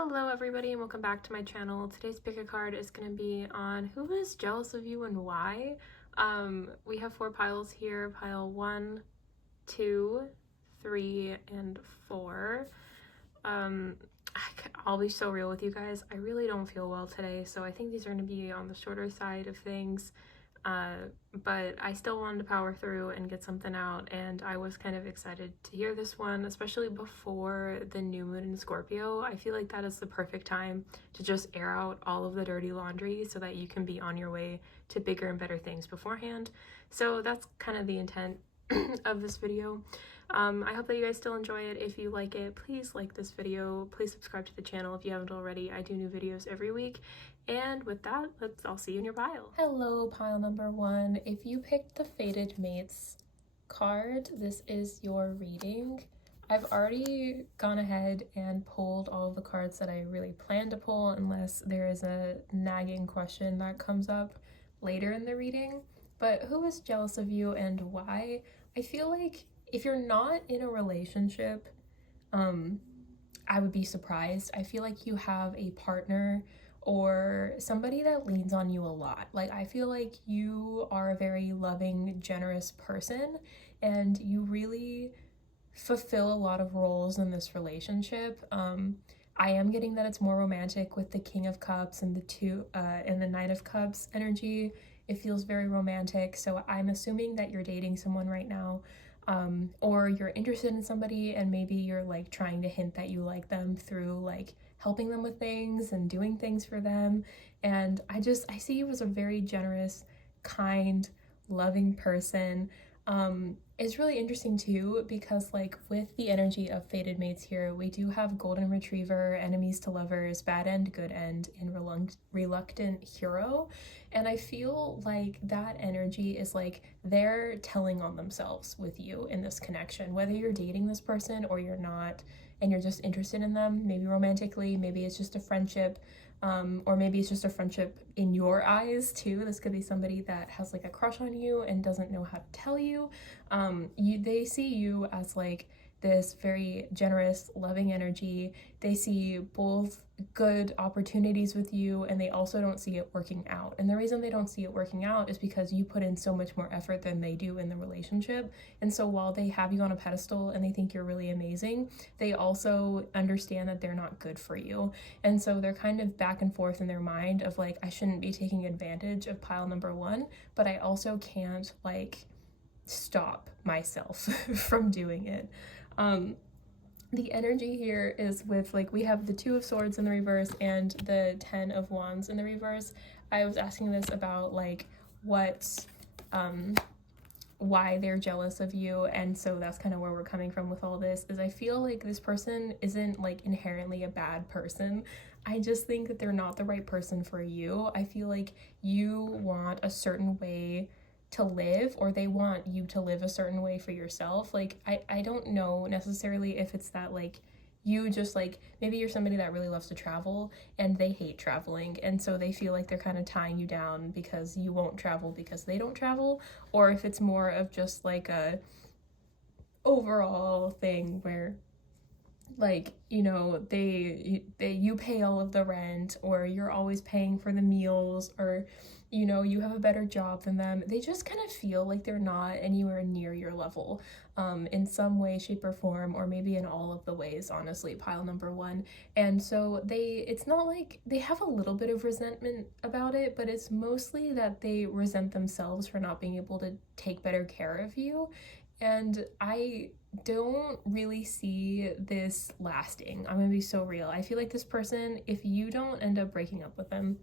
Hello everybody and welcome back to my channel. Today's pick a card is going to be on who is jealous of you and why. We have 4 piles here, pile 1, 2, 3, and 4. I'll be so real with you guys. I really don't feel well today, so I think these are going to be on the shorter side of things. But I still wanted to power through and get something out, and I was kind of excited to hear this one, especially before the new moon in Scorpio. I feel like that is the perfect time to just air out all of the dirty laundry so that you can be on your way to bigger and better things beforehand. So that's kind of the intent of this video. I hope that you guys still enjoy it. If you like it, please like this video. Please subscribe to the channel if you haven't already. I do new videos every week. And with that, I'll see you in your pile. Hello, pile number 1. If you picked the Fated Mates card, this is your reading. I've already gone ahead and pulled all of the cards that I really plan to pull, unless there is a nagging question that comes up later in the reading. But who is jealous of you and why? I feel like if you're not in a relationship, I would be surprised. I feel like you have a partner or somebody that leans on you a lot. Like, I feel like you are a very loving, generous person, and you really fulfill a lot of roles in this relationship. I am getting that it's more romantic with the King of Cups and the Knight of Cups energy. It feels very romantic, so I'm assuming that you're dating someone right now, or you're interested in somebody and maybe you're like trying to hint that you like them through like helping them with things and doing things for them. And I see you as a very generous, kind, loving person. It's really interesting too because like with the energy of Fated Mates here, we do have Golden Retriever, enemies to lovers, bad end, good end, and reluctant hero. And I feel like that energy is like they're telling on themselves with you in this connection, whether you're dating this person or you're not, and you're just interested in them, maybe romantically, maybe it's just a friendship, or maybe it's just a friendship in your eyes too. This could be somebody that has like a crush on you and doesn't know how to tell you. They see you as like this very generous, loving energy. They see both good opportunities with you, and they also don't see it working out. And the reason they don't see it working out is because you put in so much more effort than they do in the relationship. And so while they have you on a pedestal and they think you're really amazing, they also understand that they're not good for you. And so they're kind of back and forth in their mind of like, I shouldn't be taking advantage of pile number 1, but I also can't like stop myself from doing it. The energy here is with like, we have the 2 of Swords in the reverse and the 10 of Wands in the reverse. I was asking this about like why they're jealous of you, and so that's kind of where we're coming from with all this. Is I feel like this person isn't like inherently a bad person. I just think that they're not the right person for you. I feel like you want a certain way to live, or they want you to live a certain way for yourself. Like, I don't know necessarily if it's that like you just like, maybe you're somebody that really loves to travel and they hate traveling, and so they feel like they're kind of tying you down because you won't travel because they don't travel, or if it's more of just like a overall thing where like, you know, you pay all of the rent, or you're always paying for the meals, or you know, you have a better job than them. They just kind of feel like they're not anywhere near your level, in some way, shape, or form, or maybe in all of the ways, honestly, pile number 1. And so it's not like they have a little bit of resentment about it, but it's mostly that they resent themselves for not being able to take better care of you. And I don't really see this lasting. I'm gonna be so real. I feel like this person, if you don't end up breaking up with them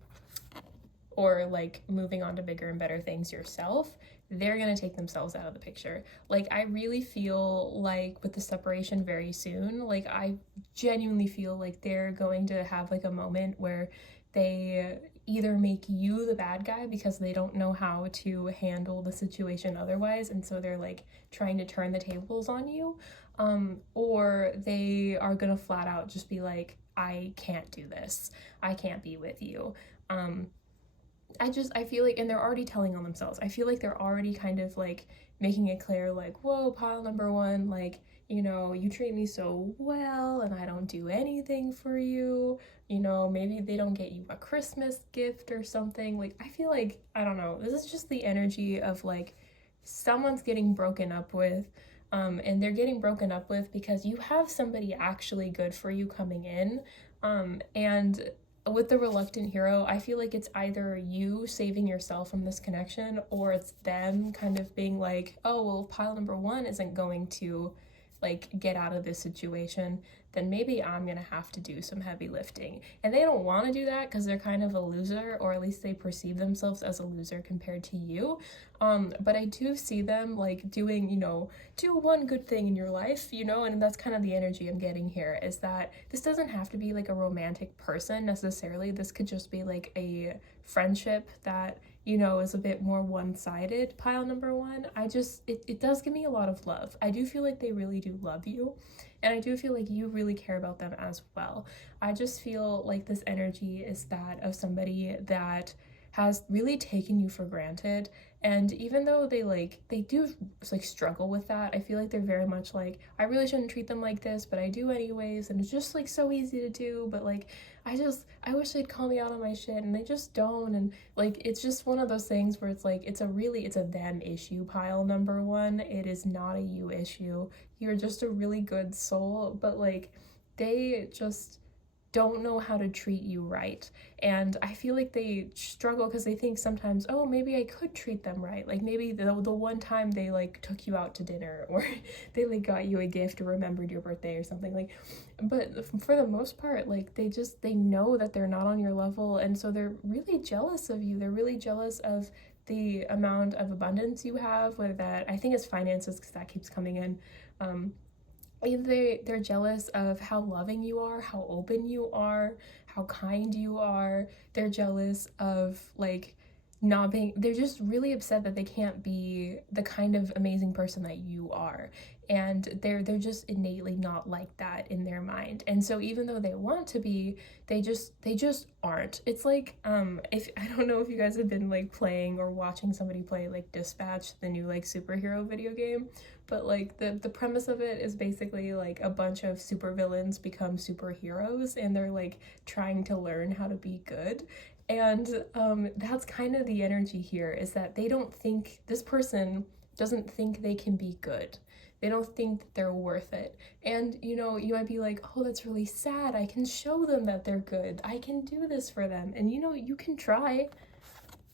or like moving on to bigger and better things yourself, they're gonna take themselves out of the picture. Like, I really feel like with the separation very soon, like I genuinely feel like they're going to have like a moment where they either make you the bad guy because they don't know how to handle the situation otherwise, and so they're like trying to turn the tables on you, or they are gonna flat out just be like, I can't do this, I can't be with you. I feel like, and they're already telling on themselves. I feel like they're already kind of like making it clear, like, whoa, pile number 1, like, you know, you treat me so well and I don't do anything for you. You know, maybe they don't get you a Christmas gift or something. Like, I feel like, I don't know, this is just the energy of like someone's getting broken up with. And they're getting broken up with because you have somebody actually good for you coming in. And with the reluctant hero, I feel like it's either you saving yourself from this connection or it's them kind of being like, oh, well, pile number one isn't going to like get out of this situation, then maybe I'm gonna have to do some heavy lifting. And they don't want to do that because they're kind of a loser, or at least they perceive themselves as a loser compared to you. But I do see them like doing, you know, do one good thing in your life, you know, and that's kind of the energy I'm getting here, is that this doesn't have to be like a romantic person necessarily. This could just be like a friendship that, you know, is a bit more one-sided, pile number one. It does give me a lot of love. I do feel like they really do love you, and I do feel like you really care about them as well. I just feel like this energy is that of somebody that has really taken you for granted, and even though they do like struggle with that, I feel like they're very much like, I really shouldn't treat them like this, but I do anyways, and it's just like so easy to do, but like I wish they'd call me out on my shit, and they just don't. And like it's just one of those things where it's like it's a them issue, pile number one. It is not a you issue. You're just a really good soul, but like they just don't know how to treat you right. And I feel like they struggle because they think sometimes, oh, maybe I could treat them right. Like maybe the one time they like took you out to dinner, or they like got you a gift or remembered your birthday or something. Like, but for the most part, like they know that they're not on your level, and so they're really jealous of you. They're really jealous of the amount of abundance you have, whether that, I think it's finances because that keeps coming in. They're jealous of how loving you are, how open you are, how kind you are. They're jealous of like not being, they're just really upset that they can't be the kind of amazing person that you are. And they're just innately not like that in their mind. And so even though they want to be, they just aren't. It's like if I don't know if you guys have been like playing or watching somebody play like Dispatch, the new like superhero video game, but like the premise of it is basically like a bunch of supervillains become superheroes, and they're like trying to learn how to be good. And that's kind of the energy here, is that they don't think, this person doesn't think they can be good. They don't think that they're worth it. And you know, you might be like, oh, that's really sad. I can show them that they're good. I can do this for them. And you know, you can try.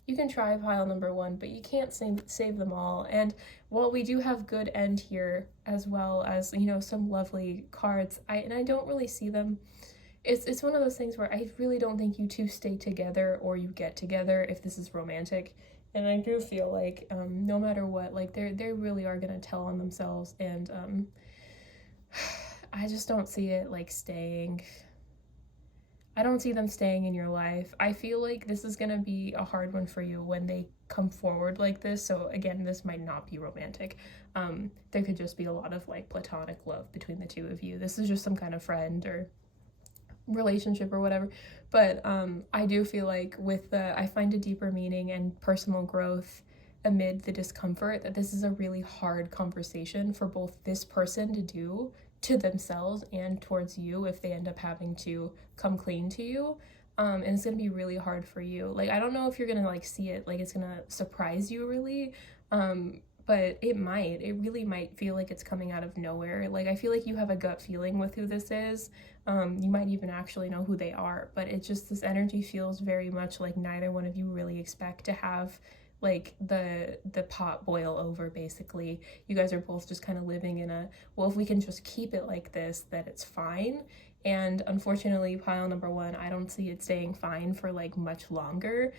You can try pile number one, but you can't save them all. And while we do have good end here, as well as, you know, some lovely cards, I don't really see them. It's one of those things where I really don't think you two stay together or you get together if this is romantic. And I do feel like no matter what, like they really are gonna tell on themselves, and I just don't see it like staying. I don't see them staying in your life. I feel like this is gonna be a hard one for you when they come forward like this. So again, this might not be romantic. There could just be a lot of like platonic love between the two of you. This is just some kind of friend or relationship or whatever. But I do feel like I find a deeper meaning and personal growth amid the discomfort, that this is a really hard conversation for both this person to do to themselves and towards you if they end up having to come clean to you. And it's gonna be really hard for you. Like, I don't know if you're gonna like see it, like it's gonna surprise you really, but it really might feel like it's coming out of nowhere. Like, I feel like you have a gut feeling with who this is. You might even actually know who they are, but it just, this energy feels very much like neither one of you really expect to have like the pot boil over. Basically, you guys are both just kind of living in a, well, if we can just keep it like this, that it's fine. And unfortunately, pile number one, I don't see it staying fine for like much longer.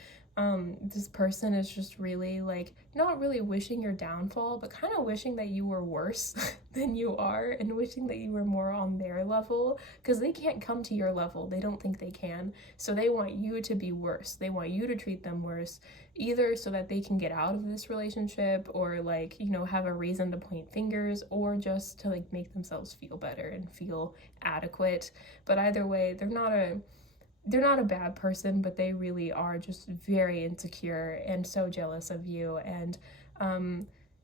This person is just really like not really wishing your downfall, but kind of wishing that you were worse than you are, and wishing that you were more on their level, because they can't come to your level. They don't think they can. So they want you to be worse. They want you to treat them worse, either so that they can get out of this relationship, or like, you know, have a reason to point fingers, or just to like make themselves feel better and feel adequate. But either way, they're not a bad person, but they really are just very insecure and so jealous of you. And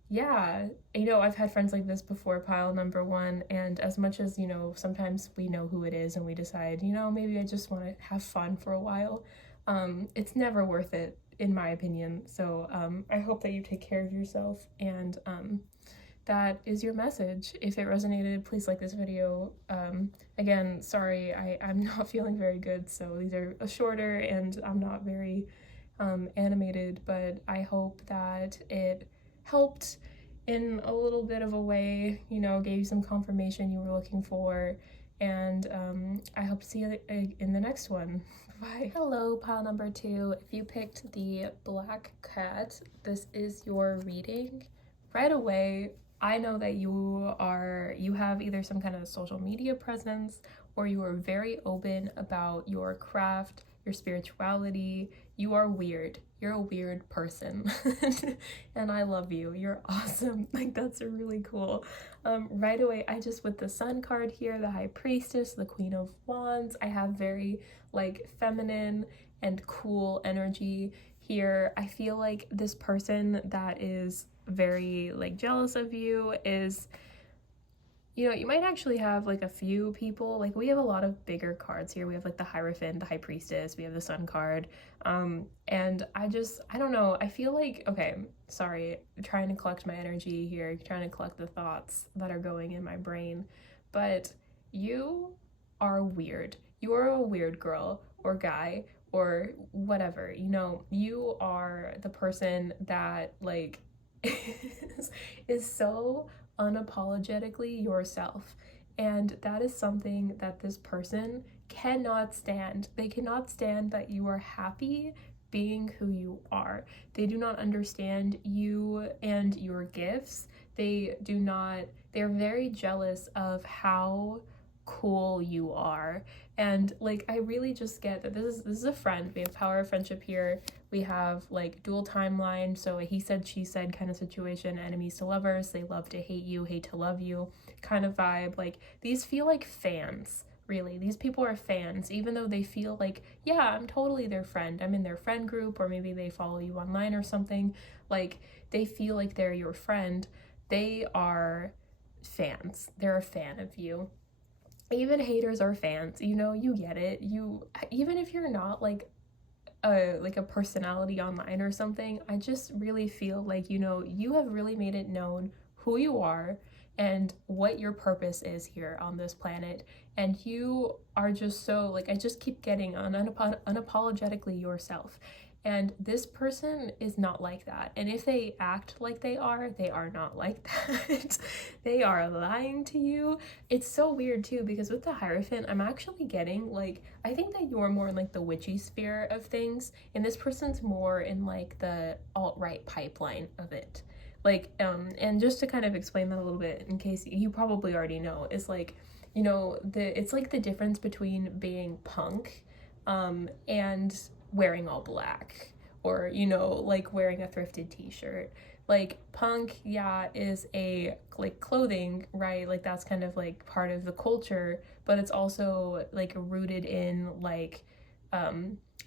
yeah, I've had friends like this before, pile number one, and as much as, sometimes we know who it is and we decide, maybe I just want to have fun for a while, it's never worth it, in my opinion. So I hope that you take care of yourself, and that is your message. If it resonated, please like this video. Again, sorry, I'm not feeling very good, so these are shorter and I'm not very animated, but I hope that it helped in a little bit of a way, gave you some confirmation you were looking for, and I hope to see you in the next one. Bye. Hello, pile number two. If you picked the black cat, this is your reading. Right away, I know that you have either some kind of social media presence, or you are very open about your craft, your spirituality. You are weird. You're a weird person. And I love you. You're awesome. Like, that's really cool. Right away, with the Sun card here, the High Priestess, the Queen of Wands, I have very like feminine and cool energy here. I feel like this person that is very like jealous of you is, you might actually have like a few people. Like, we have a lot of bigger cards here. We have like the Hierophant, the High Priestess, we have the Sun card, and I don't know, I feel like, okay, sorry, trying to collect my energy here, trying to collect the thoughts that are going in my brain, but you are weird. You are a weird girl or guy or whatever. You are the person that like is so unapologetically yourself, and that is something that this person cannot stand. They cannot stand that you are happy being who you are. They do not understand you and your gifts. They're very jealous of how cool you are. And like, I really just get that this is a friend. We have power of friendship here. We have like dual timeline, so a he said she said kind of situation, enemies to lovers, they love to hate you, hate to love you kind of vibe. Like, these feel like fans. Really, these people are fans, even though they feel like, yeah, I'm totally their friend, I'm in their friend group, or maybe they follow you online or something. Like, they feel like they're your friend. They are fans. They're a fan of you. Even haters are fans, you get it. Even if you're not like a personality online or something, I just really feel like, you have really made it known who you are and what your purpose is here on this planet. And you are just so, like, I just keep getting unapologetically yourself. And this person is not like that. And if they act like they are not like that. They are lying to you. It's so weird too, because with the Hierophant, I'm actually getting like, I think that you're more in like the witchy sphere of things, and this person's more in like the alt-right pipeline of it. Like, and just to kind of explain that a little bit, in case you probably already know, is like, it's like the difference between being punk, and wearing all black, or like wearing a thrifted t-shirt. Like, punk, yeah, is a like clothing, right? Like, that's kind of like part of the culture, but it's also like rooted in like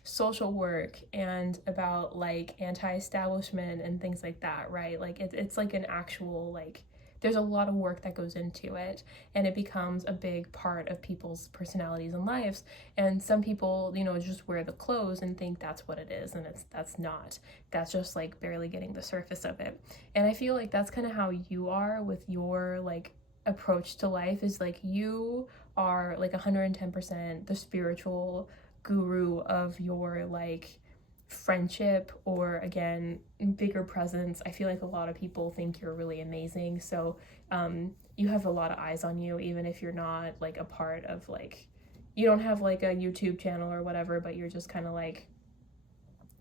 social work and about like anti-establishment and things like that, right? Like, it's like an actual, like, there's a lot of work that goes into it, and it becomes a big part of people's personalities and lives. And some people, just wear the clothes and think that's what it is, and that's not. That's just like barely getting the surface of it. And I feel like that's kind of how you are with your like approach to life, is like you are like 110% the spiritual guru of your like friendship, or again, bigger presence. I feel like a lot of people think you're really amazing, so you have a lot of eyes on you, even if you're not like a part of like, you don't have like a YouTube channel or whatever, but you're just kind of like,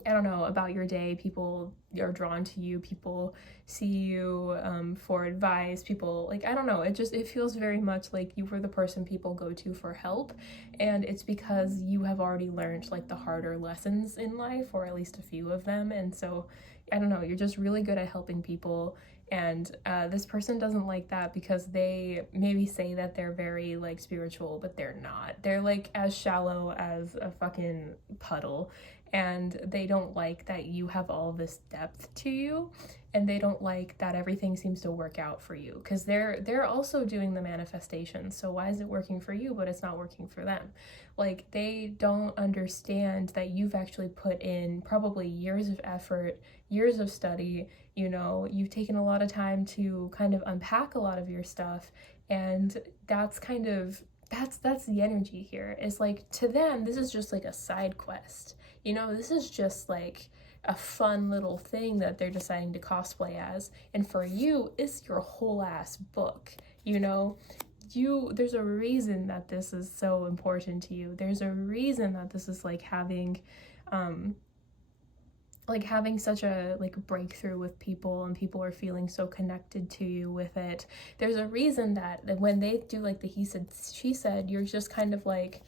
I don't know, about your day. People are drawn to you, people see you for advice, people like, I don't know, it feels very much like you were the person people go to for help, and it's because you have already learned like the harder lessons in life, or at least a few of them. And so, I don't know, you're just really good at helping people. And this person doesn't like that, because they maybe say that they're very like spiritual, but they're not. They're like as shallow as a fucking puddle. and they don't like that you have all this depth to you, and they don't like that everything seems to work out for you, because they're also doing the manifestation. So why is it working for you but it's not working for them? Like, they don't understand that you've actually put in probably years of effort, years of study. You've taken a lot of time to kind of unpack a lot of your stuff, and that's the energy here. Is like, to them this is just like a side quest. This is just like a fun little thing that they're deciding to cosplay as, and for you it's your whole ass book. There's a reason that this is so important to you. There's a reason that this is like having such a breakthrough with people, and people are feeling so connected to you with it. There's a reason that when they do like the he said she said, you're just kind of like,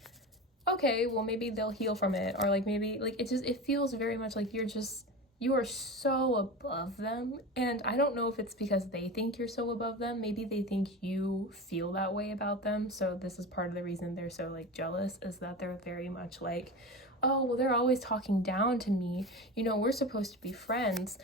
okay, well maybe they'll heal from it, or like maybe like it feels very much like you are so above them. And I don't know if it's because they think you're so above them. Maybe they think you feel that way about them. So this is part of the reason they're so like jealous, is that they're very much like, oh, well, they're always talking down to me. We're supposed to be friends.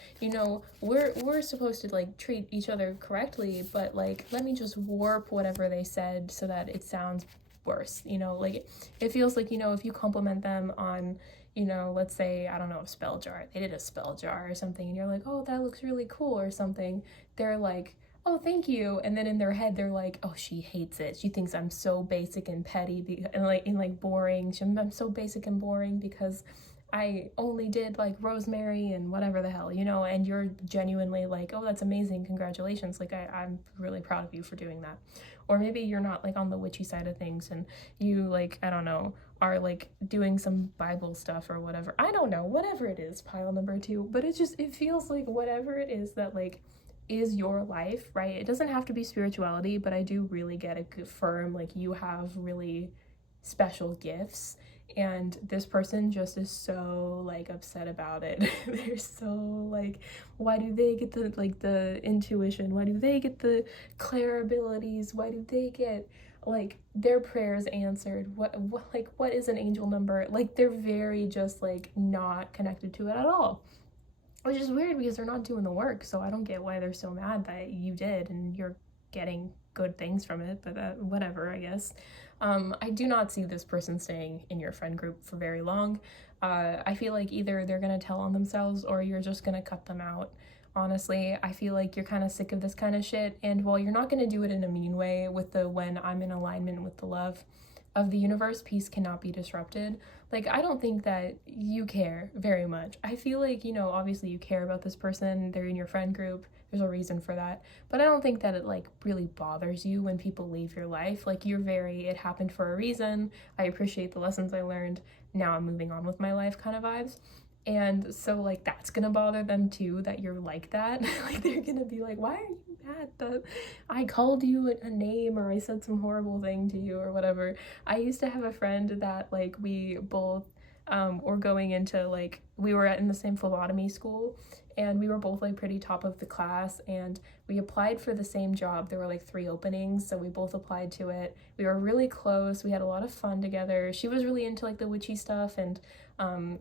We're supposed to like treat each other correctly, but like, let me just warp whatever they said so that it sounds worse. It feels like, if you compliment them on, let's say, I don't know, a spell jar. They did a spell jar or something, and you're like, oh, that looks really cool or something. They're like, oh, thank you. And then in their head, they're like, oh, she hates it. She thinks I'm so basic and petty and boring. I'm so basic and boring because I only did like rosemary and whatever the hell, and you're genuinely like, oh, that's amazing. Congratulations. Like, I'm really proud of you for doing that. Or maybe you're not like on the witchy side of things, and you like, I don't know, are like doing some Bible stuff or whatever. I don't know, whatever it is, pile number 2. But it feels like whatever it is that like is your life, right? It doesn't have to be spirituality, but I do really get a firm like you have really special gifts, and this person just is so like upset about it. They're so like, why do they get the intuition? Why do they get the clair abilities? Why do they get like their prayers answered? What is an angel number? Like, they're very just like not connected to it at all. Which is weird because they're not doing the work, so I don't get why they're so mad that you did and you're getting good things from it, but whatever, I guess. I do not see this person staying in your friend group for very long. I feel like either they're gonna tell on themselves or you're just gonna cut them out. Honestly, I feel like you're kind of sick of this kind of shit, and while you're not gonna do it in a mean way with the when I'm in alignment with the love of the universe, peace cannot be disrupted. Like, I don't think that you care very much. I feel like, obviously you care about this person, they're in your friend group, there's a reason for that. But I don't think that it like really bothers you when people leave your life. Like, it happened for a reason. I appreciate the lessons I learned. Now I'm moving on with my life kind of vibes. And so like that's gonna bother them too, that you're like that. Like, they're gonna be like, why are you mad that I called you a name or I said some horrible thing to you or whatever. I used to have a friend that like we both were going into like, we were in the same phlebotomy school, and we were both like pretty top of the class, and we applied for the same job. There were like 3 openings, so we both applied to it. We were really close. We had a lot of fun together. She was really into like the witchy stuff, and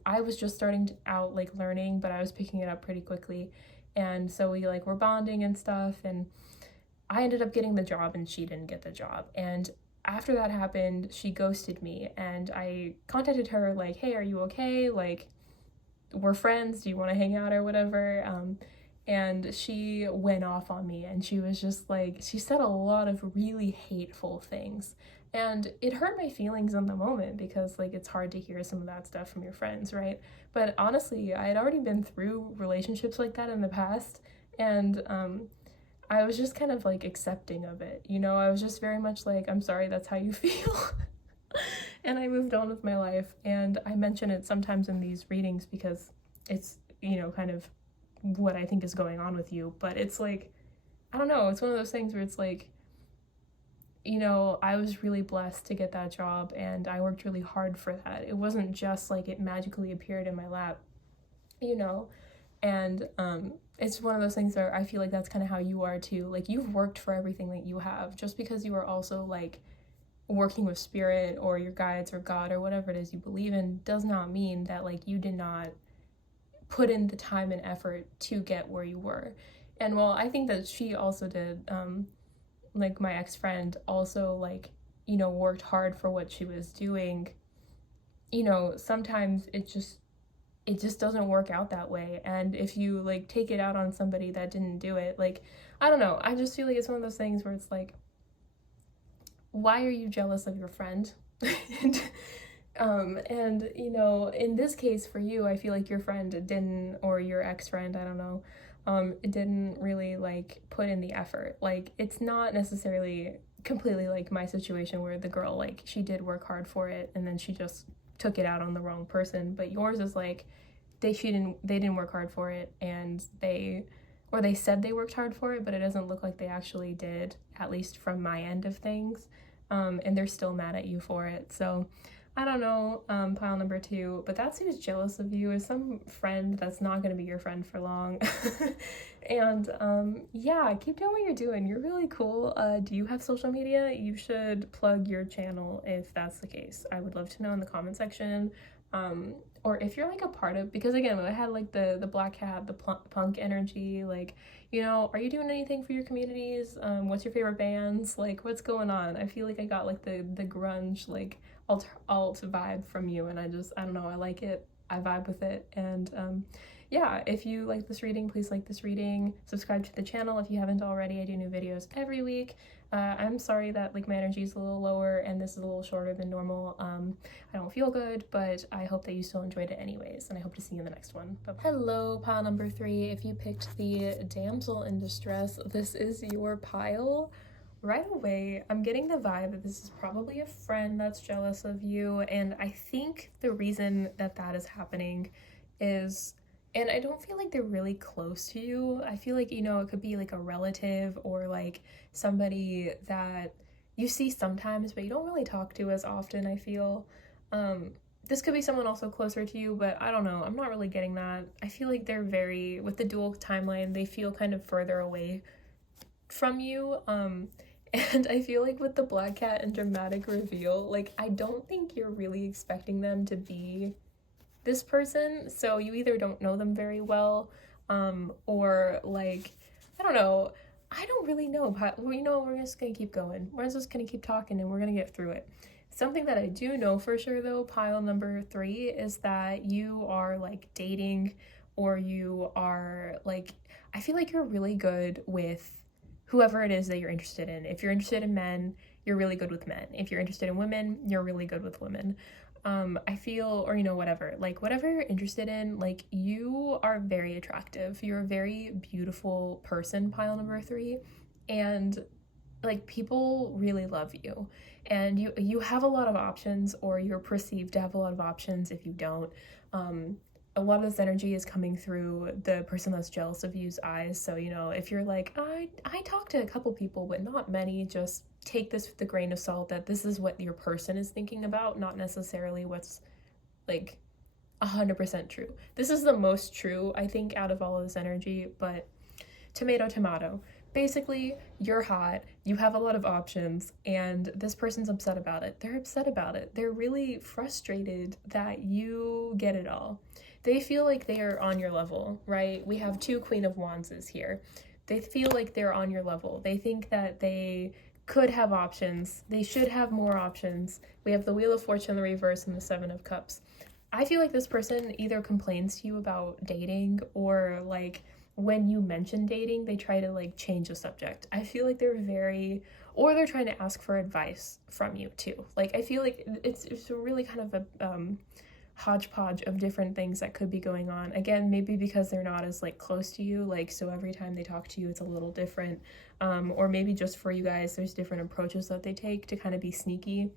I was just starting out like learning, but I was picking it up pretty quickly. And so we like were bonding and stuff, and I ended up getting the job and she didn't get the job. And after that happened, she ghosted me, and I contacted her like, hey, are you okay? Like, we're friends, do you want to hang out or whatever? And she went off on me, and she was just like, she said a lot of really hateful things, and it hurt my feelings in the moment because like it's hard to hear some of that stuff from your friends, right? But honestly, I had already been through relationships like that in the past, and I was just kind of like accepting of it, I was just very much like, I'm sorry that's how you feel. And I moved on with my life, and I mention it sometimes in these readings because it's, kind of what I think is going on with you. But it's like, I don't know, it's one of those things where it's like, I was really blessed to get that job, and I worked really hard for that. It wasn't just like it magically appeared in my lap, and it's one of those things where I feel like that's kind of how you are too. Like, you've worked for everything that you have, just because you are also like working with spirit or your guides or God or whatever it is you believe in does not mean that like you did not put in the time and effort to get where you were. And well, I think that she also did, like my ex-friend also like, you know, worked hard for what she was doing. You know, sometimes it just doesn't work out that way. And if you like take it out on somebody that didn't do it, like, I don't know, I just feel like it's one of those things where it's like, why are you jealous of your friend? And you know, in this case for you, I feel like your friend didn't, or your ex-friend, I don't know, didn't really like put in the effort. Like, it's not necessarily completely like my situation where the girl, like, she did work hard for it and then she just took it out on the wrong person. But yours is like, they didn't work hard for it, and they said they worked hard for it, but it doesn't look like they actually did, at least from my end of things. And they're still mad at you for it. So I don't know, pile number 2, but that's who's jealous of you, is some friend that's not going to be your friend for long. And yeah, keep doing what you're doing. You're really cool. Do you have social media? You should plug your channel if that's the case. I would love to know in the comment section. Or if you're like a part of, because again, I had like the black hat, the punk energy, like, you know, are you doing anything for your communities? What's your favorite bands? Like, what's going on? I feel like I got like the grunge, like alt vibe from you, and I don't know, I like it, I vibe with it. And yeah, if you like this reading, please like this reading, subscribe to the channel if you haven't already. I do new videos every week. I'm sorry that like my energy is a little lower and this is a little shorter than normal. I don't feel good, but I hope that you still enjoyed it anyways, and I hope to see you in the next one. Bye-bye. Hello, pile number 3. If you picked the damsel in distress, this is your pile. Right away, I'm getting the vibe that this is probably a friend that's jealous of you, and I think the reason that that is happening is, and I don't feel like they're really close to you. I feel like, you know, it could be like a relative or like somebody that you see sometimes but you don't really talk to as often, I feel. This could be someone also closer to you, but I don't know, I'm not really getting that. I feel like they're very, with the dual timeline, they feel kind of further away from you. And I feel like with the black cat and dramatic reveal, like, I don't think you're really expecting them to be this person, so you either don't know them very well, or like, I don't know, I don't really know, but you know, we're just gonna keep going. We're just gonna keep talking and we're gonna get through it. Something that I do know for sure though, pile number 3, is that you are like dating, or you are like, I feel like you're really good with whoever it is that you're interested in. If you're interested in men, you're really good with men. If you're interested in women, you're really good with women. I feel, or you know, whatever you're interested in, like, you are very attractive. You're a very beautiful person, pile number 3, and like, people really love you, and you have a lot of options, or you're perceived to have a lot of options if you don't. A lot of this energy is coming through the person that's jealous of you's eyes. So, you know, if you're like, I talked to a couple people but not many, just take this with a grain of salt, that this is what your person is thinking about, not necessarily what's like 100% true. This is the most true, I think, out of all of this energy, but tomato, tomato. Basically, you're hot, you have a lot of options, and this person's upset about it. They're upset about it. They're really frustrated that you get it all. They feel like they are on your level, right? We have 2 Queen of Wandses here. They feel like they're on your level. They think that they could have options. They should have more options. We have the Wheel of Fortune in the reverse and the 7 of Cups. I feel like this person either complains to you about dating, or like, when you mention dating, they try to like change the subject. I feel like they're very, or they're trying to ask for advice from you too. Like, I feel like it's a really kind of a hodgepodge of different things that could be going on. Again, maybe because they're not as like close to you, like, so every time they talk to you it's a little different, or maybe just for you guys there's different approaches that they take to kind of be sneaky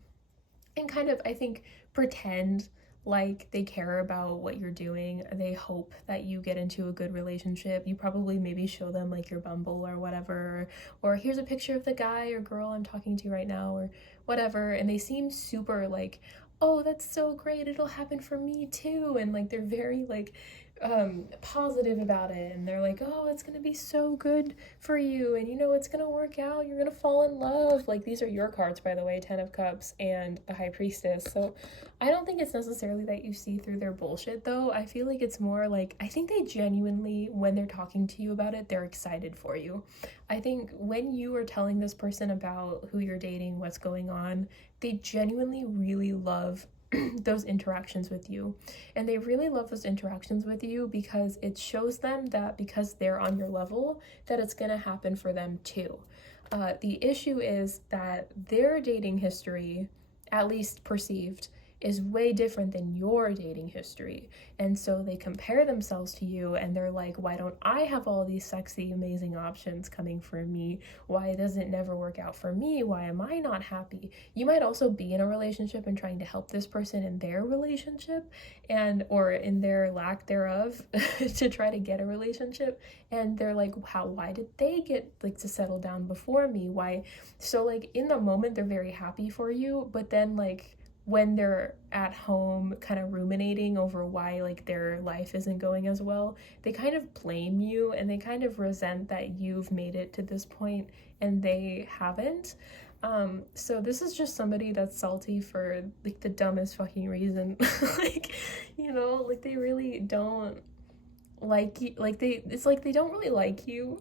and kind of, I think, pretend like they care about what you're doing. They hope that you get into a good relationship. You probably maybe show them like your Bumble or whatever, or here's a picture of the guy or girl I'm talking to right now, or whatever, and they seem super like, oh, that's so great, it'll happen for me too, and like they're very like positive about it, and they're like, oh, it's gonna be so good for you, and you know it's gonna work out, you're gonna fall in love. Like, these are your cards, by the way, 10 of Cups and the High Priestess. So I don't think it's necessarily that you see through their bullshit, though. I feel like it's more like, I think they genuinely, when they're talking to you about it, they're excited for you. I think when you are telling this person about who you're dating, what's going on, they genuinely really love those interactions with you. And they really love those interactions with you because it shows them that because they're on your level, that it's going to happen for them too. The issue is that their dating history, at least perceived, is way different than your dating history. And so they compare themselves to you and they're like, why don't I have all these sexy, amazing options coming for me? Why does it never work out for me? Why am I not happy? You might also be in a relationship and trying to help this person in their relationship and or in their lack thereof to try to get a relationship. And they're like, why did they get like to settle down before me? Why? So like in the moment they're very happy for you, but then like when they're at home kind of ruminating over why like their life isn't going as well, they kind of blame you and they kind of resent that you've made it to this point and they haven't. So this is just somebody that's salty for like the dumbest fucking reason. Like, you know, like they really don't like you, like it's like they don't really like you.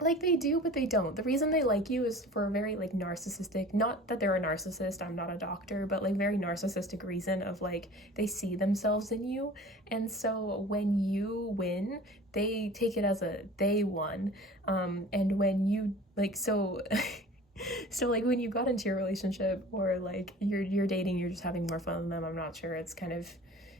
Like they do, but they don't. The reason they like you is for a very like narcissistic, not that they're a narcissist, I'm not a doctor, but like very narcissistic reason of like they see themselves in you. And so when you win, they take it as a they won. And when you like so so like when you got into your relationship or like you're dating, you're just having more fun with them, I'm not sure, it's kind of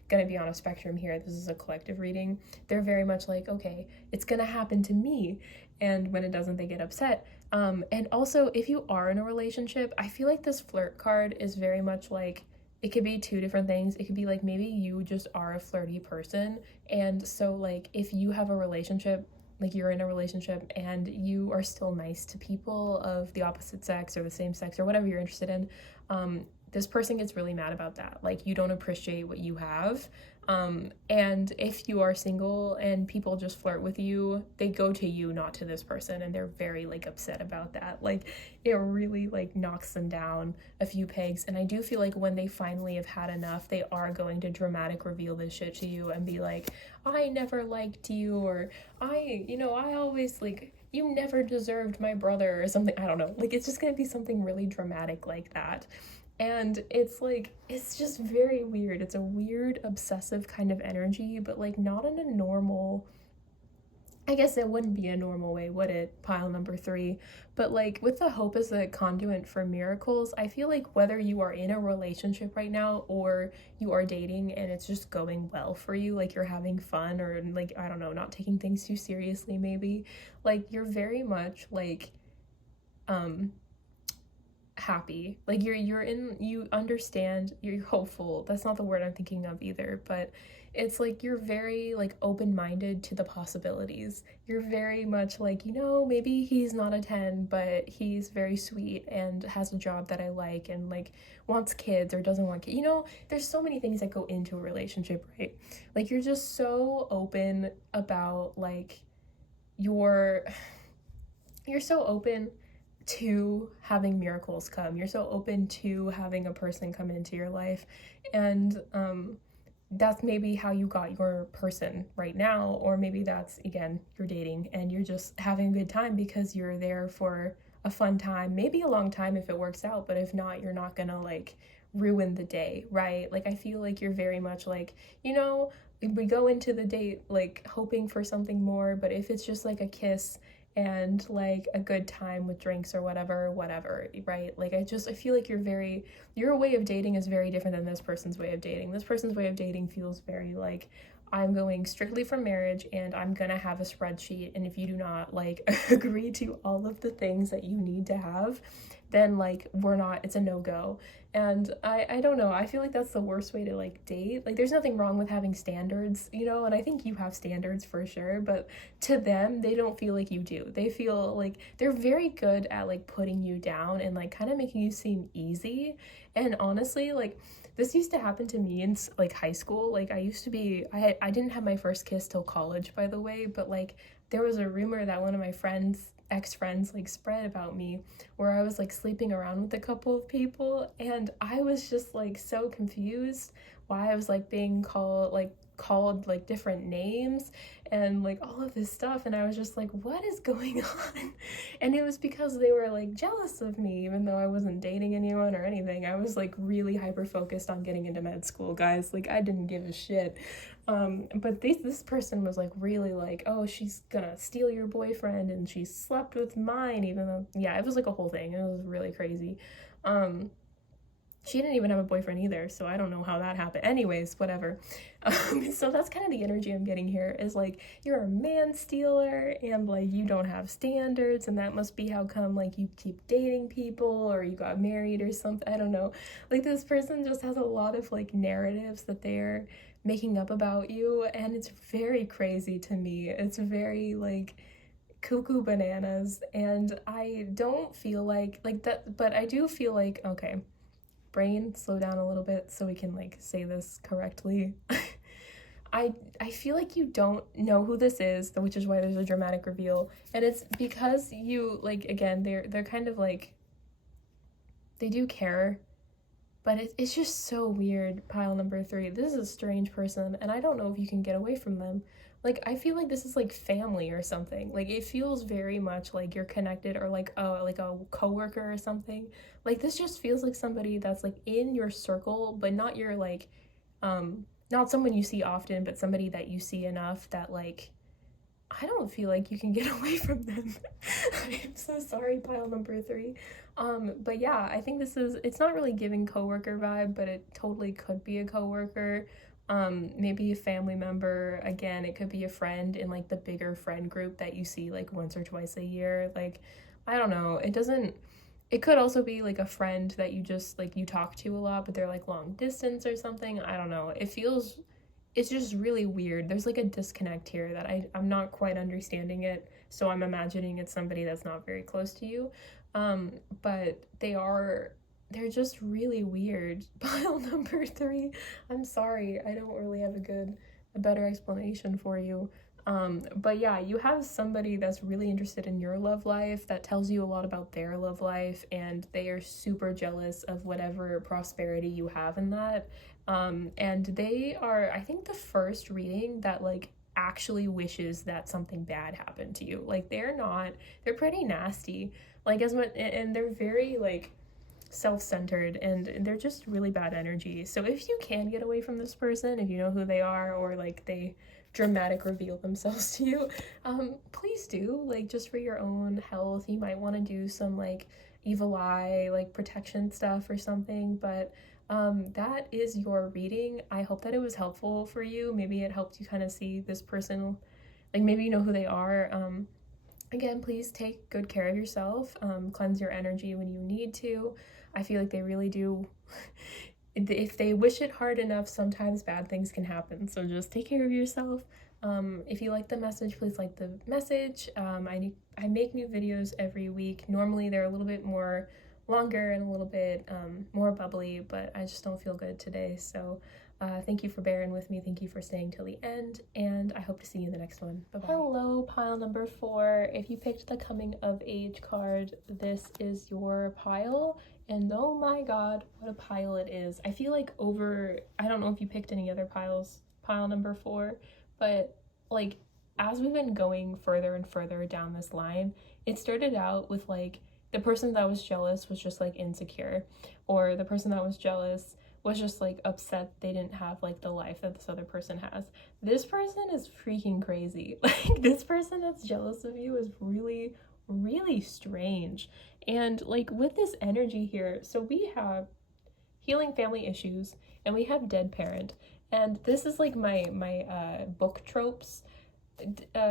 gonna be on a spectrum here. This is a collective reading. They're very much like, okay, it's gonna happen to me. And when it doesn't, they get upset. And also, if you are in a relationship, I feel like this flirt card is very much like, it could be two different things. It could be like maybe you just are a flirty person. And so, like, if you have a relationship, like you're in a relationship and you are still nice to people of the opposite sex or the same sex or whatever you're interested in, this person gets really mad about that. Like, you don't appreciate what you have. And if you are single and people just flirt with you, they go to you, not to this person, and they're very like upset about that. Like, it really like knocks them down a few pegs. And I do feel like when they finally have had enough, they are going to dramatic reveal this shit to you and be like, I never liked you, or I always like, you never deserved my brother, or something. I don't know. Like, it's just gonna be something really dramatic like that. And it's like, it's just very weird. It's a weird, obsessive kind of energy, but like not in a normal, I guess it wouldn't be a normal way, would it? Pile number 3. But like with the hope as a conduit for miracles, I feel like whether you are in a relationship right now or you are dating and it's just going well for you, like you're having fun or like, I don't know, not taking things too seriously maybe, like you're very much like, happy. Like you understand, you're hopeful. That's not the word I'm thinking of either, but it's like you're very like open-minded to the possibilities. You're very much like, maybe he's not a 10, but he's very sweet and has a job that I like and like wants kids or doesn't want kids. There's so many things that go into a relationship, right? Like you're just so open about like you're so open to having miracles come. You're so open to having a person come into your life. And that's maybe how you got your person right now. Or maybe that's, again, you're dating and you're just having a good time because you're there for a fun time. Maybe a long time if it works out. But if not, you're not gonna like ruin the day, right? Like I feel like you're very much like, we go into the date like hoping for something more. But if it's just like a kiss and like a good time with drinks or whatever, right? Like I feel like your way of dating is very different than this person's way of dating. This person's way of dating feels very like, I'm going strictly for marriage and I'm gonna have a spreadsheet, and if you do not like agree to all of the things that you need to have, then like it's a no-go. And I don't know, I feel like that's the worst way to like date. Like there's nothing wrong with having standards, and I think you have standards for sure, but to them, they don't feel like you do. They feel like they're very good at like putting you down and like kind of making you seem easy. And honestly, like This used to happen to me in like high school. Like I used to be, I didn't have my first kiss till college, by the way, but like there was a rumor that one of my friends, ex-friends, like spread about me where I was like sleeping around with a couple of people, and I was just like so confused why I was like being called like different names and like all of this stuff, and I was just like, what is going on? And it was because they were like jealous of me, even though I wasn't dating anyone or anything. I was like really hyper focused on getting into med school, guys. Like I didn't give a shit. But this person was like really like, oh, she's gonna steal your boyfriend and she slept with mine, even though, yeah, it was like a whole thing. It was really crazy. She didn't even have a boyfriend either, so I don't know how that happened. Anyways, whatever. So that's kind of the energy I'm getting here, is like, you're a man stealer and like you don't have standards, and that must be how come like you keep dating people or you got married or something. I don't know. Like this person just has a lot of like narratives that they're making up about you, and it's very crazy to me. It's very like cuckoo bananas, and I don't feel like that, but I do feel like, okay, brain, slow down a little bit so we can like say this correctly. I feel like you don't know who this is, which is why there's a dramatic reveal, and it's because you like, again, they're kind of like, they do care, but it's just so weird. Pile number 3, this is a strange person, and I don't know if you can get away from them. Like I feel like this is like family or something. Like it feels very much like you're connected, or like a coworker or something. Like this just feels like somebody that's like in your circle, but not your like not someone you see often, but somebody that you see enough that like, I don't feel like you can get away from them. I'm so sorry, pile number 3. But yeah, I think it's not really giving coworker vibe, but it totally could be a coworker. Maybe a family member. Again, it could be a friend in like the bigger friend group that you see like once or twice a year. Like, I don't know. It could also be like a friend that you just like you talk to a lot, but they're like long distance or something. I don't know. It's just really weird. There's like a disconnect here that I'm not quite understanding it. So I'm imagining it's somebody that's not very close to you. But they're just really weird. Pile number 3. I'm sorry. I don't really have a better explanation for you. But yeah, you have somebody that's really interested in your love life, that tells you a lot about their love life, and they are super jealous of whatever prosperity you have in that. And they are, I think, the first reading that like actually wishes that something bad happened to you. Like they're pretty nasty. Like as much, and they're very like self-centered, and they're just really bad energy. So if you can get away from this person, if you know who they are, or like they dramatic reveal themselves to you, please do, like just for your own health. You might want to do some like evil eye like protection stuff or something, but that is your reading. I hope that it was helpful for you. Maybe it helped you kind of see this person, like maybe you know who they are. Again, please take good care of yourself. Cleanse your energy when you need to. I feel like they really do. If they wish it hard enough, sometimes bad things can happen. So just take care of yourself. If you like the message, please like the message. I make new videos every week. Normally they're a little bit more longer and a little bit more bubbly, but I just don't feel good today. So thank you for bearing with me. Thank you for staying till the end, and I hope to see you in the next one. Bye-bye. Hello, pile number 4. If you picked the coming of age card, this is your pile, and oh my god, what a pile it is. I feel like I don't know if you picked any other piles, pile number 4, but like as we've been going further and further down this line, it started out with like the person that was jealous was just like insecure, or the person that was jealous was just like upset they didn't have like the life that this other person has. This person is freaking crazy. Like this person that's jealous of you is really, really strange. And like with this energy here, so we have healing family issues and we have dead parent, and this is like my book tropes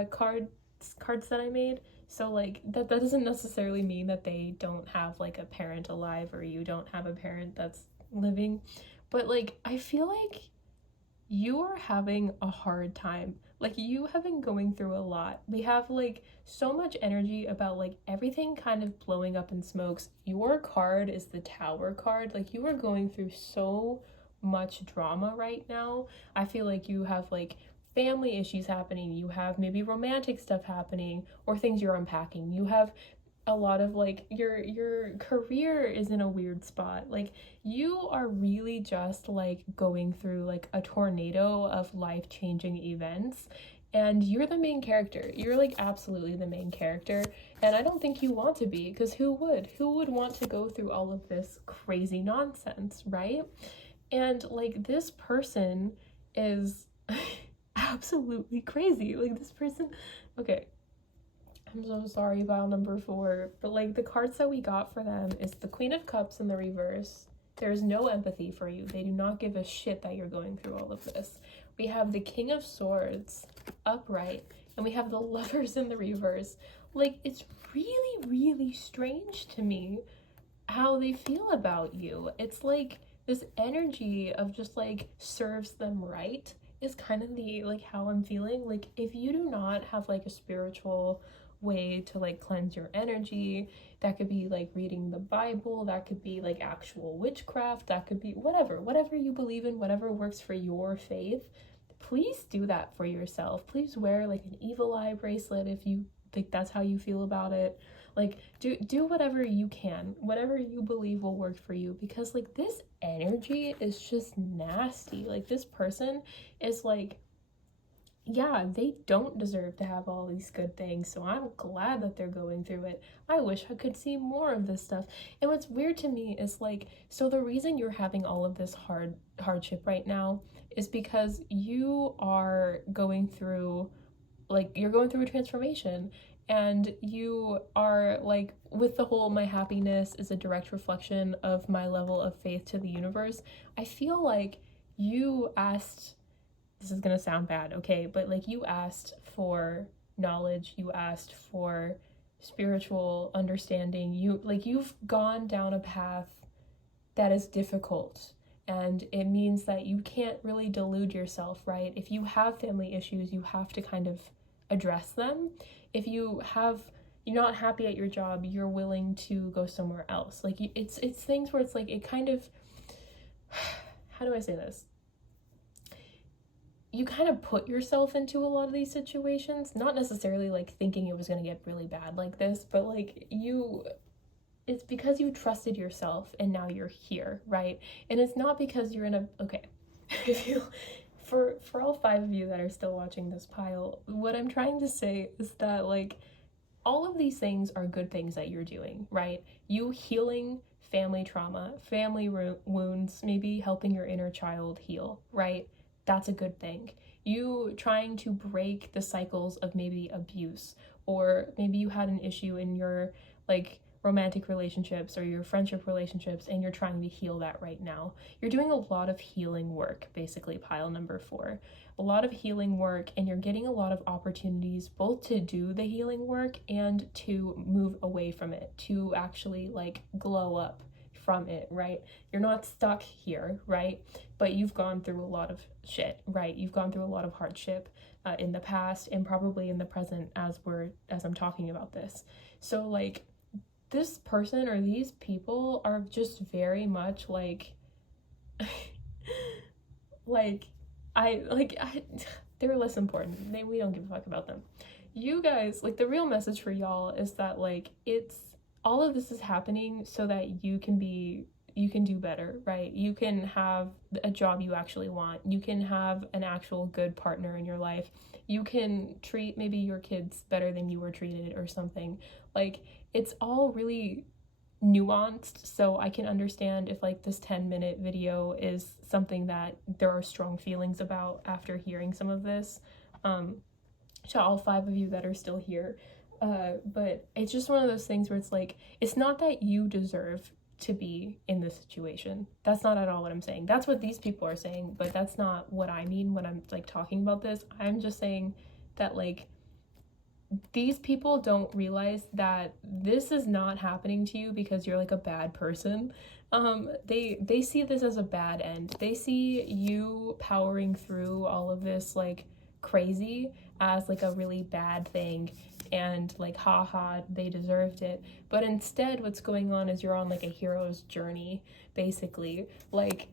cards that I made. So like that doesn't necessarily mean that they don't have like a parent alive, or you don't have a parent that's living, but like I feel like you are having a hard time. Like you have been going through a lot. We have like so much energy about like everything kind of blowing up in smokes. Your card is the Tower card. Like you are going through so much drama right now. I feel like you have like family issues happening, you have maybe romantic stuff happening, or things you're unpacking. You have a lot of like your career is in a weird spot. Like you are really just like going through like a tornado of life-changing events, and you're the main character. You're like absolutely the main character, and I don't think you want to be, because who would want to go through all of this crazy nonsense, right? And like this person is absolutely crazy. Like this person, okay, I'm so sorry, pile number 4, but like the cards that we got for them is the Queen of Cups in the reverse. There's no empathy for you. They do not give a shit that you're going through all of this. We have the King of Swords upright, and we have the Lovers in the reverse. Like, it's really, really strange to me how they feel about you. It's like this energy of just like serves them right is kind of the like how I'm feeling. Like if you do not have like a spiritual way to like cleanse your energy, that could be like reading the Bible, that could be like actual witchcraft, that could be whatever you believe in, whatever works for your faith. Please do that for yourself. Please wear like an evil eye bracelet if you think that's how you feel about it. Like do whatever you can, whatever you believe will work for you, because like this energy is just nasty. Like this person is like, yeah, they don't deserve to have all these good things, so I'm glad that they're going through it. I wish I could see more of this stuff. And what's weird to me is like, so the reason you're having all of this hardship right now is because you are going through, like, you're going through a transformation, and you are like, with the whole my happiness is a direct reflection of my level of faith to the universe. I feel like you asked, this is gonna sound bad, okay, but like you asked for knowledge, you asked for spiritual understanding, you've gone down a path that is difficult, and it means that you can't really delude yourself, right? If you have family issues, you have to kind of address them. If you're not happy at your job, you're willing to go somewhere else. Like it's things where it's like, it kind of, how do I say this? You kind of put yourself into a lot of these situations, not necessarily like thinking it was going to get really bad like this, but like it's because you trusted yourself and now you're here, right? And it's not because you're in a, okay, if you, for all 5 of you that are still watching this pile, what I'm trying to say is that like all of these things are good things that you're doing, right? You healing family trauma, family wounds, maybe helping your inner child heal, right? That's a good thing. You trying to break the cycles of maybe abuse, or maybe you had an issue in your like romantic relationships or your friendship relationships, and you're trying to heal that right now. You're doing a lot of healing work, basically, pile number 4. A lot of healing work, and you're getting a lot of opportunities both to do the healing work and to move away from it, to actually like glow up from it, right? You're not stuck here, right? But you've gone through a lot of shit, right? You've gone through a lot of hardship in the past, and probably in the present as I'm talking about this. So like this person or these people are just very much like they're less important. We don't give a fuck about them. You guys, like, the real message for y'all is that like it's all of this is happening so that you can do better, right? You can have a job you actually want. You can have an actual good partner in your life. You can treat maybe your kids better than you were treated or something. Like, it's all really nuanced, so I can understand if like this 10-minute video is something that there are strong feelings about after hearing some of this. To all 5 of you that are still here. But it's just one of those things where it's like, it's not that you deserve to be in this situation. That's not at all what I'm saying. That's what these people are saying, but that's not what I mean when I'm like talking about this. I'm just saying that like these people don't realize that this is not happening to you because you're like a bad person. They see this as a bad end. They see you powering through all of this like crazy as like a really bad thing, and like haha, they deserved it. But instead what's going on is you're on like a hero's journey, basically. Like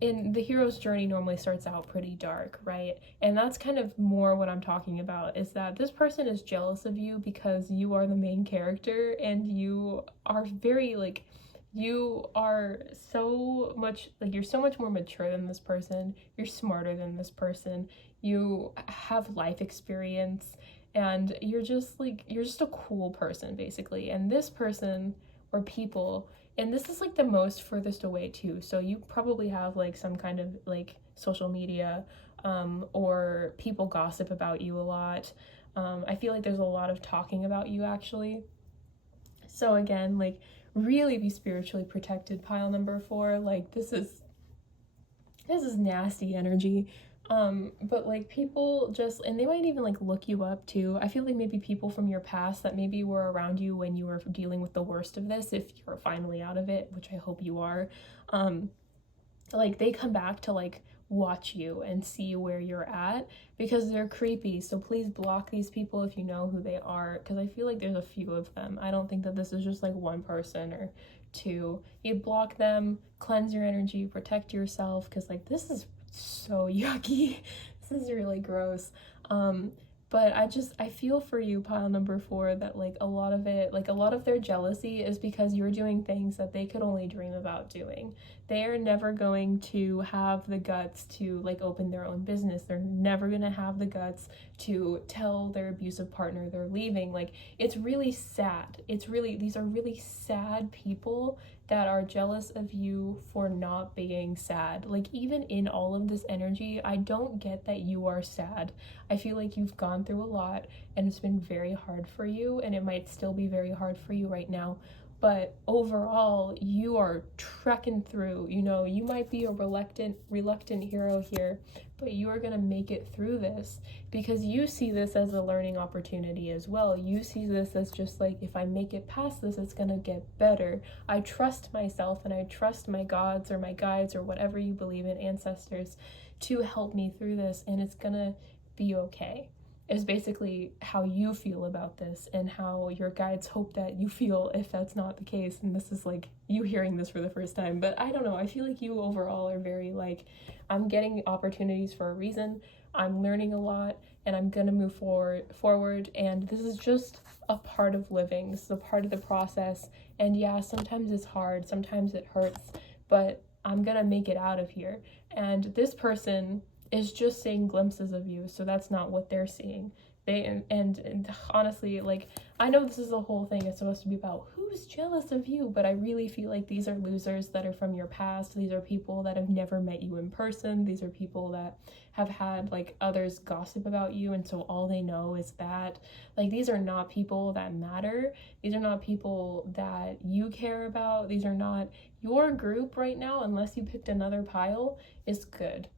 in the hero's journey normally starts out pretty dark, right? And that's kind of more what I'm talking about, is that this person is jealous of you because you are the main character and you are very like, you are so much like, you're so much more mature than this person, you're smarter than this person, you have life experience, and you're just like, you're just a cool person basically. And this person or people, and this is like the most furthest away too, so you probably have like some kind of like social media, or people gossip about you a lot. I feel like there's a lot of talking about you actually. So again, like, really be spiritually protected, pile number 4. Like, this is nasty energy. But like, people just, and they might even like look you up too. I feel like maybe people from your past that maybe were around you when you were dealing with the worst of this, if you're finally out of it, which I hope you are, like, they come back to like watch you and see where you're at because they're creepy. So please block these people if you know who they are, because I feel like there's a few of them. I don't think that this is just like one person or two. You block them, cleanse your energy, protect yourself, because like, this is so yucky. This is really gross. But I feel for you, pile number 4, that like a lot of it, like a lot of their jealousy is because you're doing things that they could only dream about doing. They are never going to have the guts to like open their own business. They're never gonna have the guts to tell their abusive partner they're leaving. Like, it's really sad. These are really sad people that are jealous of you for not being sad. Like, even in all of this energy, I don't get that you are sad. I feel like you've gone through a lot and it's been very hard for you, and it might still be very hard for you right now. But overall, you are trekking through. You know, you might be a reluctant hero here, but you are gonna make it through this because you see this as a learning opportunity as well. You see this as just like, if I make it past this, it's gonna get better. I trust myself and I trust my gods or my guides or whatever you believe in, ancestors, to help me through this, and it's gonna be okay. Is basically how you feel about this and how your guides hope that you feel if that's not the case. And this is like you hearing this for the first time, but I don't know, I feel like you overall are very like, I'm getting opportunities for a reason, I'm learning a lot, and I'm gonna move forward, and this is just a part of living. This is a part of the process, and yeah, sometimes it's hard, sometimes it hurts, but I'm gonna make it out of here. And this person is just seeing glimpses of you, so that's not what they're seeing. And honestly, like, I know this is a whole thing, it's supposed to be about who's jealous of you, but I really feel like these are losers that are from your past. These are people that have never met you in person. These are people that have had like others gossip about you, and so all they know is that. Like, these are not people that matter. These are not people that you care about. These are not your group right now, unless you picked another pile, is good.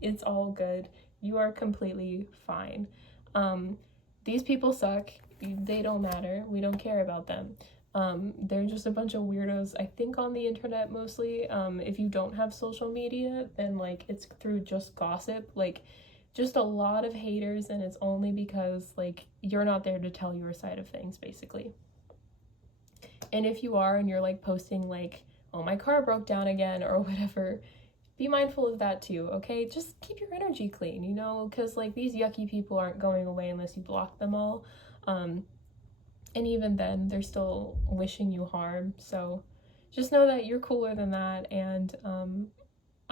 It's all good. You are completely fine. These people suck. They don't matter. We don't care about them. They're just a bunch of weirdos, I think, on the internet mostly. If you don't have social media, then like, it's through just gossip, like just a lot of haters, and it's only because like, you're not there to tell your side of things basically. And if you are and you're like posting like, oh, my car broke down again or whatever, be mindful of that too, okay? Just keep your energy clean, you know, because like, these yucky people aren't going away unless you block them all. And even then, they're still wishing you harm. So just know that you're cooler than that, and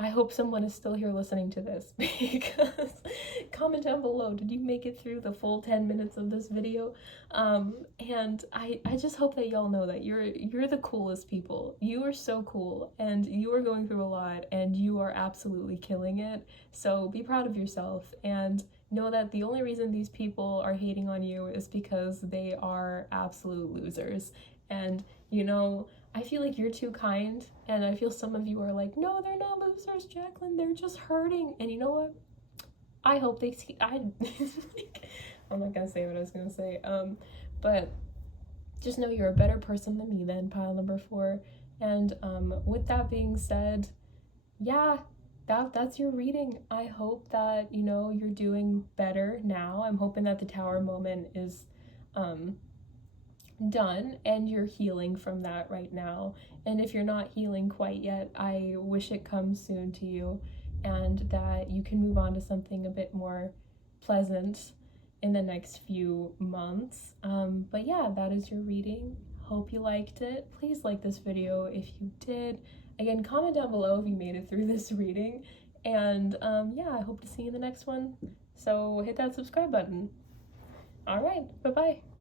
I hope someone is still here listening to this, because comment down below, did you make it through the full 10 minutes of this video? And I just hope that y'all know that you're the coolest people. You are so cool, and you are going through a lot, and you are absolutely killing it. So be proud of yourself, and know that the only reason these people are hating on you is because they are absolute losers. And you know, I feel like you're too kind, and I feel some of you are like, no, they're not losers, Jacqueline, they're just hurting. And you know what? I hope they see, I'm not gonna say what I was gonna say, but just know you're a better person than me then, pile number 4. And with that being said, yeah, that's your reading. I hope that, you know, you're doing better now. I'm hoping that the tower moment is done and you're healing from that right now. And if you're not healing quite yet, I wish it comes soon to you and that you can move on to something a bit more pleasant in the next few months. But yeah, that is your reading. Hope you liked it. Please like this video if you did. Again, comment down below if you made it through this reading. And yeah, I hope to see you in the next one. So hit that subscribe button. All right, bye-bye.